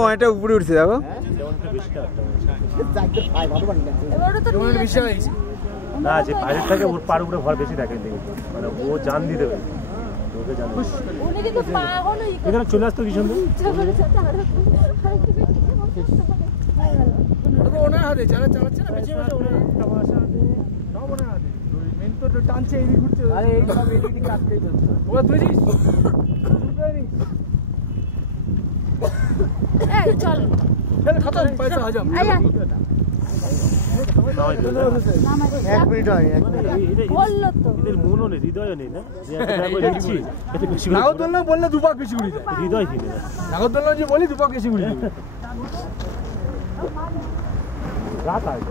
অনেকটা উপরে উঠছে দেখো না যে বাইরের থেকে ওর পার উপরে ভর বেশি দেখেন মানে ও জান দিতে পারে এখানে চলে আসতো কি সুন্দর ওনার হাতে যারা চালাচ্ছে না বেশি মেন তো টানছে এই ঘুরছে আরে এই সব এদিকে কাটতেই চলছে ওরা তুই যাস এই চল চল খতম পয়সা হজম এক মিনিট হয় বললো তো এদের মনও নেই হৃদয়ও নেই না নাগরদোলনা বললে দুপাক বেশি ঘুরি যায় হৃদয় কি নেই নাগরদোলনা যে বলি দুপাক বেশি ঘুরি যাবে রাত হয়